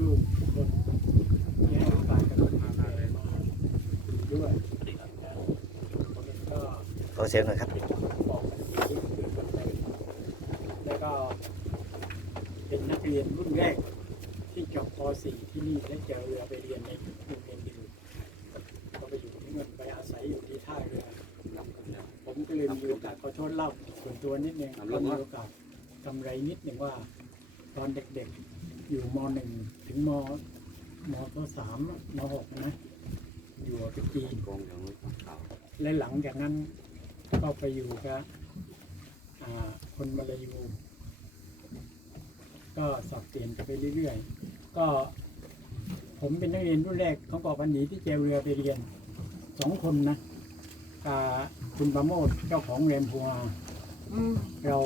ลูกทุกคนที่ให้โอกาสกับคนมาเลยมาด้วยผมเองก็ขอเสียงหน่อยครับ บอกกันดีคือคนไทยแล้วก็เป็นนักเรียนรุ่นแรก ที่จบป .4 ที่นี่และเจอเรือไปเรียนในโรงเรียนอื่นก็ไปอยู่ที่เงินไปอาศัยอยู่ที่ท่าเรือผมก็เลยมีโอกาสขอโทษเล่าส่วนตัวนิดนึงก็มีโอกาสกำไรนิดหนึ่งว่า ตอนเด็กๆ อยู่มหนึ่ง ถึงมมมสามมหกนะ อยู่กับจีนและหลังจากนั้นก็ไปอยู่กับอ่าคนมาลายู ก็สับเปลี่ยนกันไปเรื่อยๆ ก็ผมเป็นนักเรียนรุ่นแรกของเกาะพันหนีที่เจวเรือไปเรียนสองคนนะกับคุณประโมทเจ้าของเรียนพัวเรา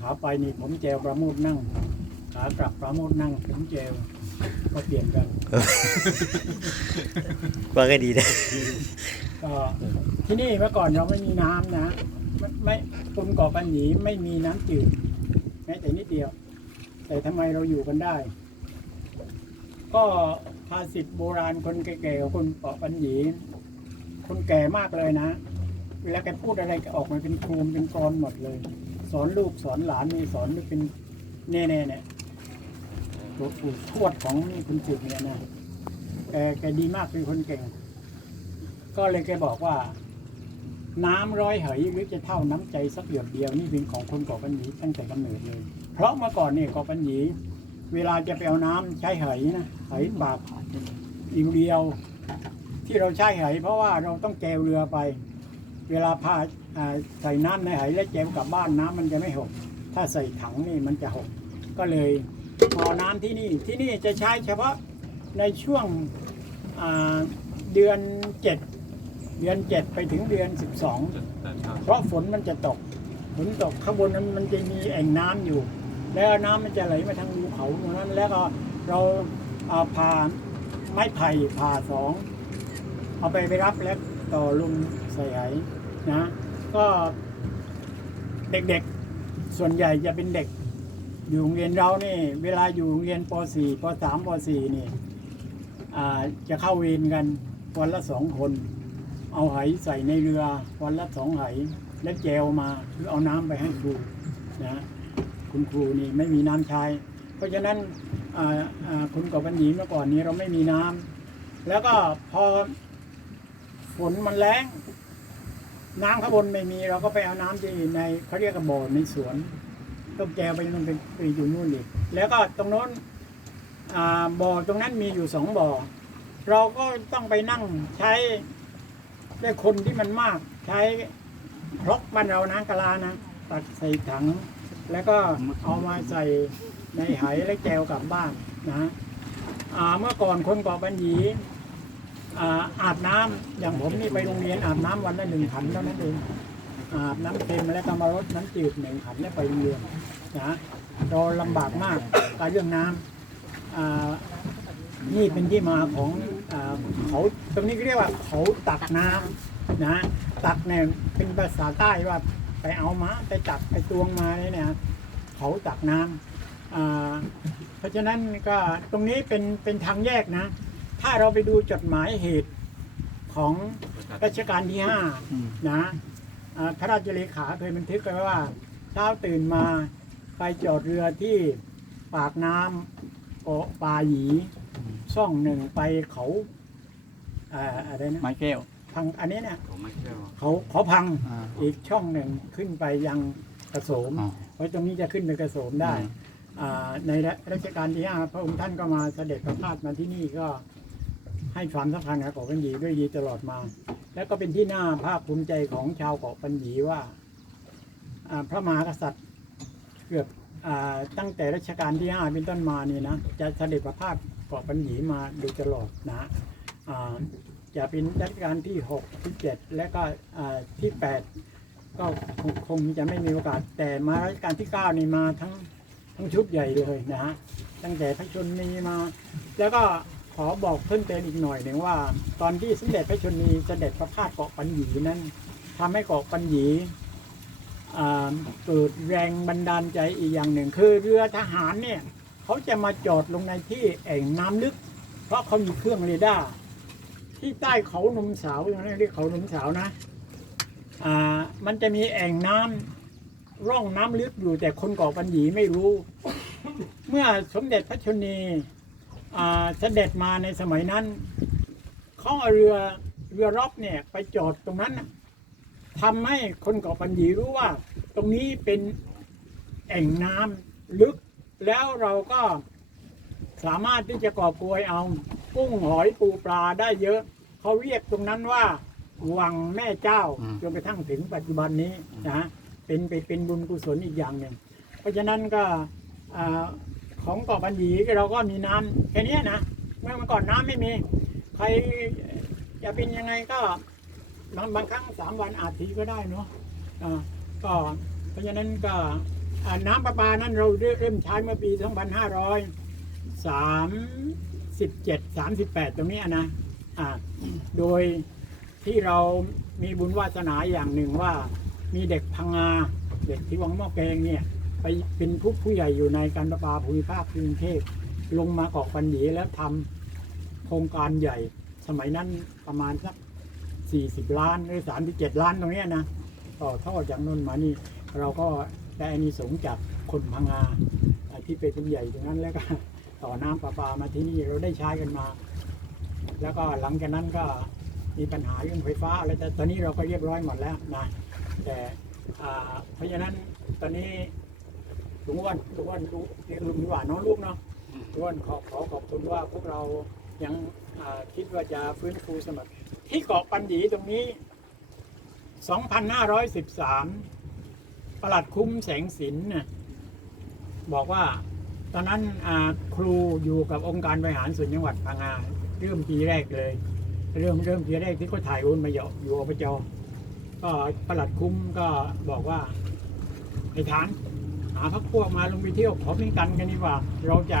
ขาไปนี่ผมแจวประโมทนั่งขากลับประโมทนั่งผมแจวก็เปลี่ยนกัน ว่าก็ดีนะก็ที่นี่เมื่อก่อนเราไม่มีน้ำนะไม่ไม่กรมเกาะปัญญีไม่มีน้ำจืดแม้แต่นิดเดียว แต่ทำไมเราอยู่กันได้ ก็ภาษิตโบราณคนแก่ๆของคนเกาะปัญญีคนแก่มากเลยนะ เวลาแกพูดอะไรก็ออกมาเป็นครูเป็นกรอนหมดเลย สอนลูกสอนหลานนี่สอนนี่เป็นแน่ๆเนี่ยตัว ปู่ทวดของคุณจืดเนี่ยนะแกแกดีมากเป็นคนเก่ง ก็เลยแกบอกว่า น้ำร้อยเหยหรือจะเท่าน้ำใจสักหยดเดียวนี่เป็นของคนเกาะปัญญีตั้งแต่กำเนิดเลย เพราะเมื่อก่อนเนี่ยเกาะปัญญีเวลาจะไปเอาน้ำใช้เหยนะเหยปากอิวเดียว ที่เราใช้เหยเพราะว่าเราต้องแจวเรือไป เวลาพาใส่น้ำในเหยแล้วแจวกลับบ้านน้ำมันจะไม่หก ถ้าใส่ถังนี่มันจะหก ก็เลย เอน้ำที่นี่ที่นี่จะใช้เฉพาะในช่วงอ่าเดือนเจ็ดเดือนเจ็ดไปถึงเดือนสิบสองเพราะฝนมันจะตก ฝนตกข้างบนนั้นมันจะมีแอ่งน้ำอยู่ แล้วน้ำมันจะไหลมาทางภูเขาตรงนั้น แล้วก็เราเอาผ่าไม้ไผ่ผ่าสอง เอาไปไปรับแล้วต่อลงใส่ไหนะ ก็เด็กๆ ส่วนใหญ่จะเป็นเด็ก อยู่โรงเรียนเรานี่ เวลาอยู่โรงเรียนป .4 ป .3 ป .4 นี่อ่าจะเข้าเวรกันวันละสองคน เอาไหใส่ในเรือวันละสองไหแล้วแจวมาหรือเอาน้ำไปให้ครูนะคุณครูนี่ไม่มีน้ำใช้ เพราะฉะนั้นอ่าอ่าคุณกับปัญญีเมื่อก่อนนี้เราไม่มีน้ำแล้วก็พอฝนมันแรงน้ำข้างบนไม่มีเราก็ไปเอาน้ำที่ในเขาเรียกกระบอกในสวน ต้องแจวไปนู่นไปไปอยู่นู่นอีกแล้วก็ตรงโน้นอ่าบ่อตรงนั้นมีอยู่สองบ่อ เราก็ต้องไปนั่งใช้ด้วยคนที่มันมากใช้ครกบ้านเรานะกะลานะตักใส่ถัง แล้วก็เอามาใส่ในไหแล้วแจวกลับบ้านนะอ่าเมื่อก่อนคนเกาะบัญญีอาอาบน้ำอย่างผมนี่ไปโรงเรียนอาบน้ำวันละหนึ่งขันเท่านั้นเอง อาบน้ำเค็มแล้วก็มารดน้ำจืดหนึ่งขันแล้ไปโรงเรียนนะเราลำบากมากการเรื่องน้ำนี่เป็นที่มาของอเขาตรงนี้เรียกว่าเขาตักน้ำนะตักเนี่ยเป็นภาษาใต้ว่าไปเอามาไปตักไปตวงมาเนี่ยเขาตักน้ำอ่าเพราะฉะนั้นก็ตรงนี้เป็นเป็นทางแยกนะ ถ้าเราไปดูจดหมายเหตุของรัชกาลที่ห้านะ พระราชเลขาเคยบันทึกไว้ว่าเช้าตื่นมาไปจอดเรือที่ปากน้ำเกาะปาหยีช่องหนึ่งไปเขาอ่าอะไรนะไม้แก้วพังอันนี้เนี่ยผมไม่เชื่อเขาเขาพังอ่าอีกช่องหนึ่งขึ้นไปยังกระโสมอ๋อไว้ตรงนี้จะขึ้นไปกระโสมได้อ่าในรัชกาลที่ห้าพระองค์ท่านก็มาเสด็จประพาสมาที่นี่ก็ ให้ความสำคัญกับเกาะปัญญีด้วยดีตลอดมา แล้วก็เป็นที่น่าภาคภูมิใจของชาวเกาะปัญญีว่าอ่าพระมหากษัตริย์เกือบตั้งแต่รัชกาลที่ห้าเป็นต้นมานี่นะจะเสด็จประพาสเกาะปัญญีมาโดยตลอดนะจะเป็นรัชกาลที่หกที่เจ็ดและก็ที่แปดก็คงคงจะไม่มีโอกาส แต่มารัชกาลที่เก้านี่มาทั้งทั้งชุดใหญ่เลยนะฮะตั้งแต่พระชนนีมา แล้วก็ อบอกเพิ่มเติมอีกหน่อยหนึ่งว่า ตอนที่สมเด็จพระชนนีเสด็จประพาสเกาะปัญญีนั้นทำให้เกาะปัญญีอ่าเกิดแรงบันดาลใจอีกอย่างหนึ่ง คือเรือทหารเนี่ยเขาจะมาจอดลงในที่แอ่งน้ำลึก เพราะเขามีเครื่องเรดาร์ที่ใต้เขานมสาวอย่างนี้เรียกเขานมสาวนะอ่ามันจะมีแอ่งน้ำร่องน้ำลึกอยู่แต่คนเกาะปัญญีไม่รู้ เมื่อสมเด็จพระชนี เสด็จมาในสมัยนั้นเขาเอาเรือเรือรบเนี่ยไปจอดตรงนั้นน่ะทำให้คนเกาะปัญญีรู้ว่า ตรงนี้เป็นแอ่งน้ำลึก แล้วเราก็สามารถที่จะกอบโกยเอากุ้งหอยปูปลาได้เยอะ เขาเรียกตรงนั้นว่า วังแม่เจ้าอืมจนกระทั่งถึงปัจจุบันนี้นะฮะเป็นเป็นเป็นบุญกุศลอีกอย่างหนึ่งเพราะฉะนั้นก็อ่า ของเกาะปัญญีเราก็มีน้ำแค่นี้นะเมื่อมื่อก่อนน้ำไม่มี ใครจะเป็นยังไงก็บางบางครั้งสามวันอาจทีก็ได้เนาะก็เพราะฉะนั้นก็น้ำประปานั้นเราเริ่มใช้เมื่อปี 2537 38 ตรงนี้นะอ่าโดยที่เรามีบุญวาสนาอย่างหนึ่งว่ามีเด็กพังงา เด็กที่วังม้อแกงเนี่ย ไปเป็นผู้ผู้ใหญ่อยู่ในการประปาภูมิภาคกรุงเทพลงมาเกาะปัญญีแล้วทำโครงการใหญ่ สมัยนั้นประมาณสัก40ล้านหรือ37ล้านตรงนี้นะต่อท่อจากนนมานี่ เราก็ได้อานิสงส์จากคนพังงาที่เป็นผู้ใหญ่ตรงนั้นแล้วก็ต่อน้ำประปามาที่นี่เราได้ใช้กันมา แล้วก็หลังจากนั้นก็มีปัญหาเรื่องไฟฟ้าอะไรแต่ตอนนี้เราก็เรียบร้อยหมดแล้วนะแต่เพราะฉะนั้นตอนนี้ ลุงอ้วนลุงอ้วนลุงเรียกลุงดีกว่าเน้องลูกเนาะลุงอ้วนขอขอขอบคุณว่าพวกเรายังอ่าคิดว่าจะฟื้นฟูสมัครที่เกาะปัญญีตรงนี้ 2513 ประหลัดคุ้มแสงสินน่ะบอกว่าตอนนั้นอ่าครูอยู่กับองค์การบริหารส่วนจังหวัดพังงาเริ่มปีแรกเลย เริ่มเริ่มปีแรกที่เขาถ่ายรูปมาอยู่อยู่อบจก็ประหลัดคุ้มก็บอกว่าไอ้ฐาน หาพักพวกมาลงไปเที่ยวขอเป็นกันกันดีกว่า เราจะ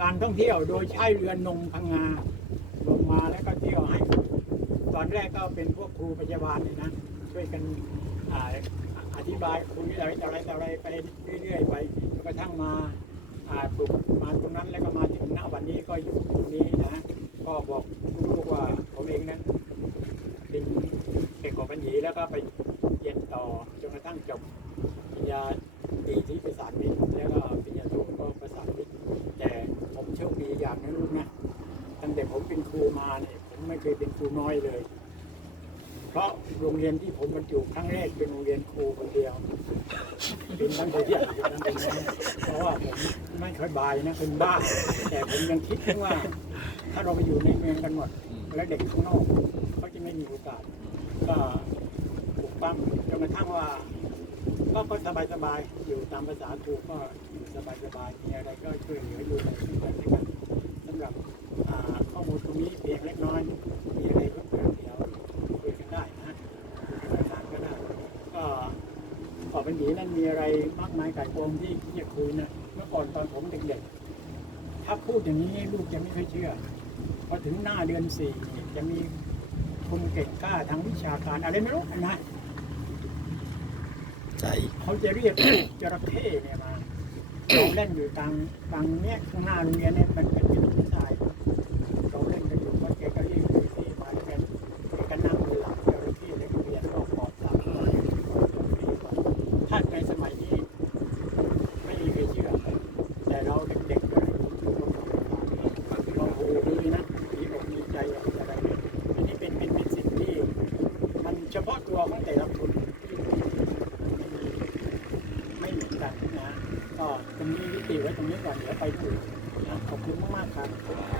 การท่องเที่ยวโดยใช้เรือนงพังงาลงมาแล้วก็เที่ยวให้ ตอนแรกก็เป็นพวกครูพยาบาลเนี่ยนะ ช่วยกันออธิบายคุยอะไรอะไรอะไรไปเรื่อย ๆ ไปจนกระทั่งมาปลูกมาตรงนั้นแล้วก็มาถึงณวันนี้ก็อยู่ตรงนี้นะก็บอกลูกว่าผมเองนั้นเป็นเก่งกว่าปัญญีแล้วก็ไป ต่อจนกระทั่งจบปริญญาตรีที่ประสานมิตรแล้วก็ปริญญาโทก็ประสานมิตรแต่ผมโชคดีอย่างนะลูกนะตั้งแต่ผมเป็นครูมาเนี่ยผมไม่เคยเป็นครูน้อยเลย เพราะโรงเรียนที่ผมบรรจุครั้งแรกเป็นโรงเรียนครูคนเดียว เป็นตั้งแต่ที่อายุนั้นเป็นน้อยเพราะว่าผมไม่ค่อยบายนะเป็นบ้า แต่ผมยังคิดว่า ถ้าเราไปอยู่ในเมืองกันหมด แล้วเด็กข้างนอกเขาจะไม่มีโอกาสก็ ปลูกปั้มจนกระทั่งว่าก็ก็สบายสบายๆอยู่ตามภาษาครูก็อยู่สบายสบายๆมีอะไรก็ช่วยเหลืออยู่ในที่กันและกันสำหรับข้อมูลตรงนี้เพียงเล็กน้อยมีอะไรเพิ่มเติมเดี๋ยวคุยกันได้นะคุยกันก็ได้ก็ขอเป็นหนีนั้นมีอะไรมากมายไก่โกงที่ที่จะคุยนะเมื่อก่อนตอนผมเด็กๆถ้าพูดอย่างนี้ลูกจะไม่ค่อยเชื่อพอถึงหน้าเดือนสี่จะมีคนเก่งกล้าทางวิชาการอะไรไม่รู้นะ ใจ เขาจะเรียกจระเข้เนี่ยมาเราเล่นอยู่กลางกลางเนี้ยข้างหน้าโรงเรียนเนี่ยมันเป็นเป็นทรายเราเล่นกันอยู่ว่าแกก็เรียกจระเข้มาแล้วแกก็นั่งบนหลังจระเข้แล้วก็เรียนรอบขอบสระถ้าในสมัยนี้ไม่มีใครเชื่อแต่เราเด็กๆก็เราโอ้โหดีนะมีอกมีใจอะไรเนี่ยอันนี้เป็นเป็นเป็นสิ่งที่มันเฉพาะตัวของแต่ละคนที่ ไม่เหมือนกันนะ ก็ ตรงนี้วิติไว้ตรงนี้ก่อนเดี๋ยวไปถึงนะขอบคุณมากๆครับ